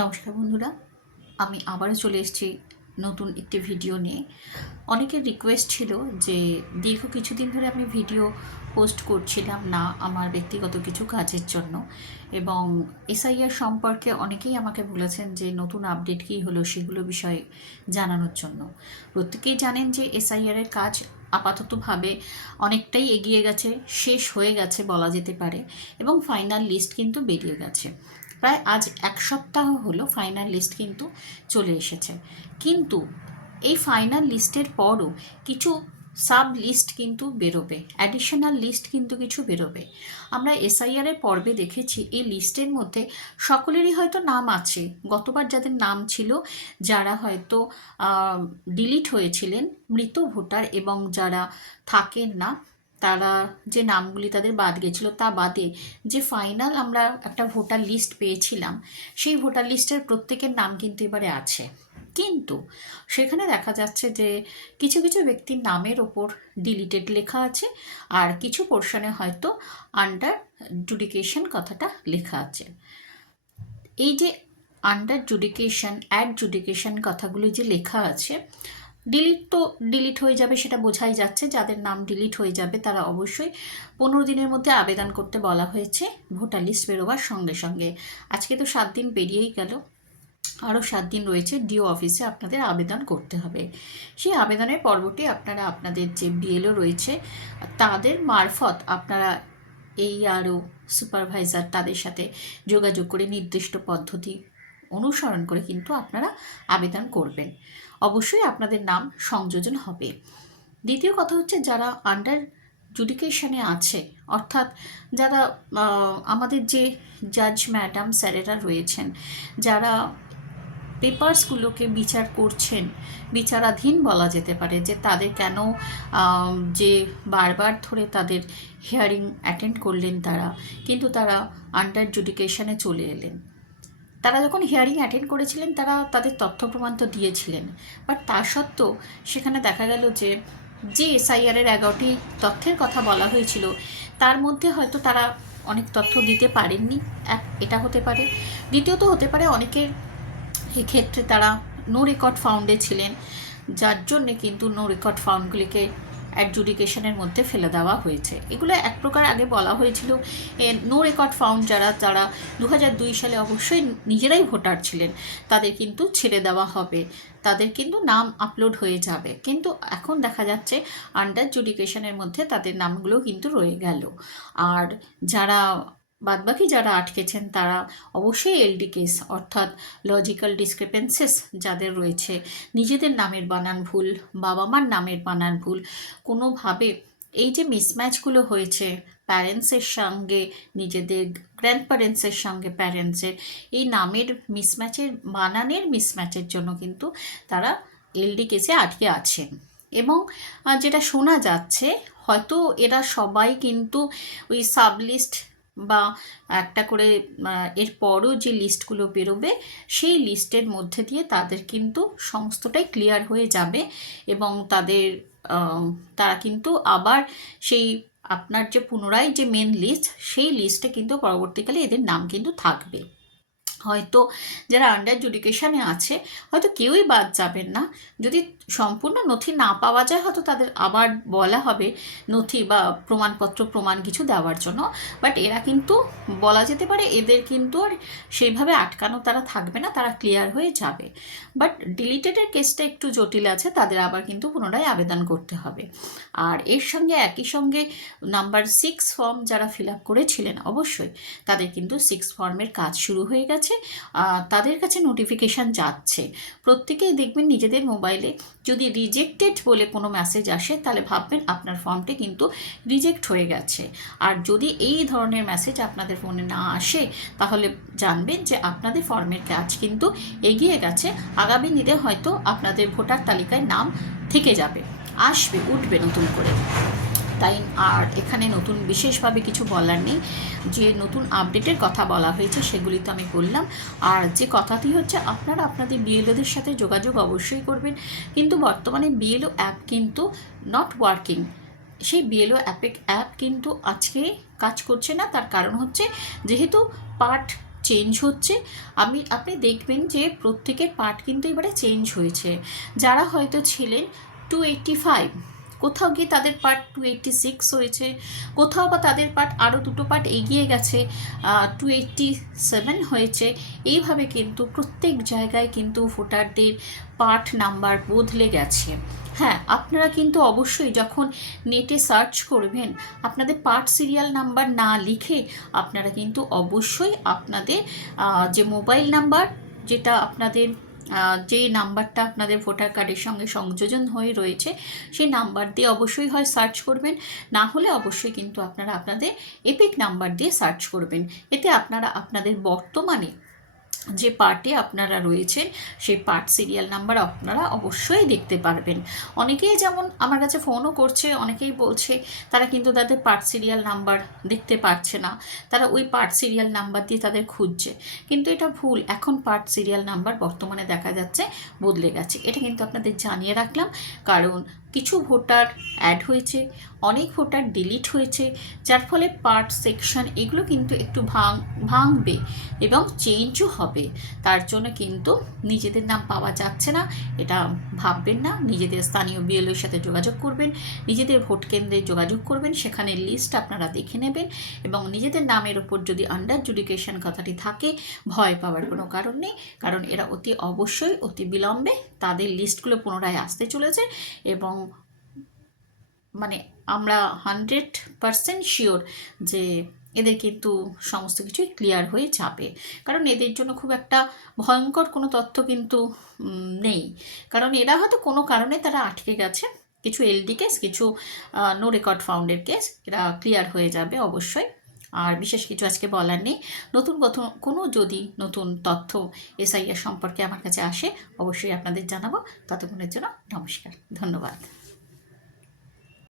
নমস্কার বন্ধুরা, আমি আবারও চলে এসেছি নতুন একটি ভিডিও নিয়ে। অনেকের রিকোয়েস্ট ছিল যে দীর্ঘ কিছুদিন ধরে আমি ভিডিও পোস্ট করছিলাম না আমার ব্যক্তিগত কিছু কাজের জন্য, এবং এসআইআর সম্পর্কে অনেকেই আমাকে বলেছেন যে নতুন আপডেট কী হলো সেগুলো বিষয়ে জানানোর জন্য। প্রত্যেকেই জানেন যে এসআইআরের কাজ আপাততভাবে অনেকটাই এগিয়ে গেছে, শেষ হয়ে গেছে বলা যেতে পারে, এবং ফাইনাল লিস্ট কিন্তু বেরিয়ে গেছে। প্রায় আজ এক সপ্তাহ হলো ফাইনাল লিস্ট কিন্তু চলে এসেছে। কিন্তু এই ফাইনাল লিস্টের পরও কিছু সাব লিস্ট কিন্তু বেরোবে, অ্যাডিশনাল লিস্ট কিন্তু কিছু বেরোবে। আমরা এসআইআরের পর্বে দেখেছি এই লিস্টের মধ্যে সকলেরই হয়তো নাম আছে, গতবার যাদের নাম ছিল, যারা হয়তো ডিলিট হয়েছিলেন, মৃত ভোটার, এবং যারা থাকেন না, তারা যে নামগুলি তাদের বাদ গেছিলো তা বাদে যে ফাইনাল আমরা একটা ভোটার লিস্ট পেয়েছিলাম, সেই ভোটার লিস্টের প্রত্যেকের নাম কিন্তু এবারে আছে। কিন্তু সেখানে দেখা যাচ্ছে যে কিছু কিছু ব্যক্তির নামের ওপর ডিলিটেড লেখা আছে, আর কিছু পোর্শনে হয়তো আন্ডার জুডিকেশন কথাটা লেখা আছে। এই যে আন্ডার জুডিকেশন, অ্যাড জুডিকেশন কথাগুলি যে লেখা আছে, ডিলিট হয়ে যাবে সেটা বোঝাই যাচ্ছে। যাদের নাম ডিলিট হয়ে যাবে তারা অবশ্যই 15 দিনের মধ্যে আবেদন করতে বলা হয়েছে ভোটার লিস্ট বেরোবার সঙ্গে সঙ্গে। আজকে তো 7 দিন পেরিয়েই গেল, আরও 7 দিন রয়েছে ডিও অফিসে আপনাদের আবেদন করতে হবে। সেই আবেদনের পর্বটি আপনারা আপনাদের যে বিএলও রয়েছে তাদের মারফত আপনারা ARO সুপারভাইজার তাদের সাথে যোগাযোগ করে নির্দিষ্ট পদ্ধতি অনুসরণ করে কিন্তু আপনারা আবেদন করবেন। অবশ্যই আপনাদের নাম সংযোজন হবে। দ্বিতীয় কথা হচ্ছে, যারা আন্ডার জুডিকেশনে আছে, অর্থাৎ যারা আমাদের যে জাজ ম্যাডাম স্যারেরা রয়েছেন, যারা পেপারসগুলোকে বিচার করছেন, বিচারাধীন বলা যেতে পারে, যে তাদের কেন যে বারবার ধরে তাদের হিয়ারিং অ্যাটেন্ড করলেন তারা, কিন্তু তারা আন্ডার জুডিকেশনে চলে এলেন। তারা যখন হিয়ারিং অ্যাটেন্ড করেছিলেন তারা তাদের তথ্য প্রমাণ তো দিয়েছিলেন, বাট তা সত্ত্বেও সেখানে দেখা গেল যে এসআইআরের 11টি তথ্যের কথা বলা হয়েছিল তার মধ্যে হয়তো তারা অনেক তথ্য দিতে পারেননি, এটা হতে পারে। দ্বিতীয়ত হতে পারে অনেকের এক্ষেত্রে তারা নো রেকর্ড ফাউন্ডে ছিলেন, যার জন্যে কিন্তু নো রেকর্ড ফাউন্ডগুলিকে অ্যাডজুডিকেশনের মধ্যে ফেলে দেওয়া হয়েছে। এগুলো এক প্রকার আগে বলা হয়েছিল নো রেকর্ড ফাউন্ড যারা 2002 সালে অবশ্যই নিজেরাই ভোটার ছিলেন তাদের কিন্তু ছেড়ে দেওয়া হবে, তাদের কিন্তু নাম আপলোড হয়ে যাবে। কিন্তু এখন দেখা যাচ্ছে আন্ডার জুডিকেশনের মধ্যে তাদের নামগুলো কিন্তু রয়ে গেল। আর যারা বাদবাকি যারা আটকেছেন তারা অবশ্যই এলডি কেস, অর্থাৎ লজিক্যাল ডিসক্রিপেন্সিস যাদের রয়েছে, নিজেদের নামের বানান ভুল, বাবা মার নামের বানান ভুল, কোনোভাবে এই যে মিসম্যাচগুলো হয়েছে প্যারেন্টসের সঙ্গে নিজেদের, গ্র্যান্ড প্যারেন্টসের সঙ্গে প্যারেন্টসের, এই নামের মিসম্যাচের, বানানের মিসম্যাচের জন্য কিন্তু তারা এলডি কেসে আটকে আছেন। এবং যেটা শোনা যাচ্ছে হয়তো এরা সবাই কিন্তু ওই সাবলিস্ট বা একটা করে এরপরও যে লিস্টগুলো বেরোবে সেই লিস্টের মধ্যে দিয়ে তাদের কিন্তু সমস্তটাই ক্লিয়ার হয়ে যাবে, এবং তারা কিন্তু আবার সেই আপনার যে পুনরায় যে মেন লিস্ট সেই লিস্টে কিন্তু পরবর্তীকালে এদের নাম কিন্তু থাকবে। হয়তো যারা আন্ডার জুডিকেশনে আছে হয়তো কেউই বাদ যাবেন না, যদি সম্পূর্ণ নথি না পাওয়া যায় হয়তো তাদের আবার বলা হবে নথি বা প্রমাণপত্র প্রমাণ কিছু দেওয়ার জন্য, বাট এরা কিন্তু বলা যেতে পারে এদের কিন্তু আর সেইভাবে আটকানো তারা থাকবে না, তারা ক্লিয়ার হয়ে যাবে। বাট ডিলিটেডের কেসটা একটু জটিল আছে, তাদের আবার কিন্তু পুনরায় আবেদন করতে হবে। আর এর সঙ্গে একই সঙ্গে নাম্বার 6 ফর্ম যারা ফিল আপ করেছিলেন অবশ্যই তাদের কিন্তু 6 ফর্মের কাজ শুরু হয়ে গেছে, তাদের কাছে নোটিফিকেশান যাচ্ছে। প্রত্যেকেই দেখবেন নিজেদের মোবাইলে যদি রিজেক্টেড বলে কোনো মেসেজ আসে তাহলে ভাববেন আপনার ফর্মটি কিন্তু রিজেক্ট হয়ে গেছে, আর যদি এই ধরনের মেসেজ আপনাদের ফোনে না আসে তাহলে জানবেন যে আপনাদের ফর্মের কাজ কিন্তু এগিয়ে গেছে, আগামী দিনে হয়তো আপনাদের ভোটার তালিকায় নাম থেকে যাবে, আসবে, উঠবে নতুন করে। তাই আর এখানে নতুন বিশেষভাবে কিছু বলার নেই, যে নতুন আপডেটের কথা বলা হয়েছে সেগুলি তো আমি বললাম। আর যে কথাটি হচ্ছে আপনারা আপনাদের বিএলওদের সাথে যোগাযোগ অবশ্যই করবেন, কিন্তু বর্তমানে বিএলও অ্যাপ কিন্তু নট ওয়ার্কিং, সেই বিএলও অ্যাপ কিন্তু আজকে কাজ করছে না। তার কারণ হচ্ছে যেহেতু পার্ট চেঞ্জ হচ্ছে। আপনি দেখবেন যে প্রত্যেকের পার্ট কিন্তু এবারে চেঞ্জ হয়েছে। যারা হয়তো ছিলেন 285, কোথাও গিয়ে তাদের পার্ট 286 হয়েছে, কোথাও বা তাদের পার্ট আরও দুটো পার্ট এগিয়ে গেছে, 287 হয়েছে। এইভাবে কিন্তু প্রত্যেক জায়গায় কিন্তু ভোটারদের পার্ট নাম্বার বদলে গেছে। হ্যাঁ, আপনারা কিন্তু অবশ্যই যখন নেটে সার্চ করবেন, আপনাদের পার্ট সিরিয়াল নাম্বার না লিখে আপনারা কিন্তু অবশ্যই আপনাদের যে মোবাইল নাম্বার, যেটা আপনাদের যে নাম্বারটা আপনাদের ভোটার কার্ডের সঙ্গে সংযোজন হয়ে রয়েছে, সেই নাম্বার দিয়ে অবশ্যই হয় সার্চ করবেন, না হলে অবশ্যই কিন্তু আপনারা আপনাদের এপিক নাম্বার দিয়ে সার্চ করবেন। এতে আপনারা আপনাদের বর্তমানে যে পার্টে আপনারা রয়েছেন সেই পার্ট সিরিয়াল নাম্বার আপনারা অবশ্যই দেখতে পারবেন। অনেকেই যেমন আমার কাছে ফোনও করছে, অনেকেই বলছে তারা কিন্তু তাদের পার্ট সিরিয়াল নাম্বার দেখতে পারছে না, তারা ওই পার্ট সিরিয়াল নাম্বার দিয়ে তাদের খুঁজছে, কিন্তু এটা ভুল। এখন পার্ট সিরিয়াল নাম্বার বর্তমানে দেখা যাচ্ছে বদলে গেছে। এটা কিন্তু আপনাদের জানিয়ে রাখলাম, কারণ কিছু ভোটার অ্যাড হয়েছে, অনেক ভোটার ডিলিট হয়েছে, যার ফলে পার্ট সেকশন এগুলো কিন্তু একটু ভাঙবে এবং চেঞ্জও হবে। তার জন্য কিন্তু নিজেদের নাম পাওয়া যাচ্ছে না, এটা ভাববেন না। নিজেদের স্থানীয় বিএলওর সাথে যোগাযোগ করবেন, নিজেদের ভোট কেন্দ্রে যোগাযোগ করবেন, সেখানে লিস্ট আপনারা দেখে নেবেন, এবং নিজেদের নামের ওপর যদি আন্ডার জুডিকেশন কথাটি থাকে, ভয় পাওয়ার কোনো কারণ নেই, কারণ এরা অতি বিলম্বে তাদের লিস্টগুলো পুনরায় আসতে চলেছে। এবং মানে আমরা 100% শিওর যে এদের কিন্তু সমস্ত কিছুই ক্লিয়ার হয়ে যাবে, কারণ এদের জন্য খুব একটা ভয়ঙ্কর কোনো তথ্য কিন্তু নেই। কারণ এরা হয়তো কোনো কারণে তারা আটকে গেছে, কিছু এলডি কেস, কিছু নো রেকর্ড ফাউন্ডের কেস, এরা ক্লিয়ার হয়ে যাবে অবশ্যই। আর বিশেষ কিছু আজকে বলার নেই। কোনো যদি নতুন তথ্য এসআইআর সম্পর্কে আমার কাছে আসে, অবশ্যই আপনাদের জানাবো। ততক্ষণের জন্য নমস্কার, ধন্যবাদ।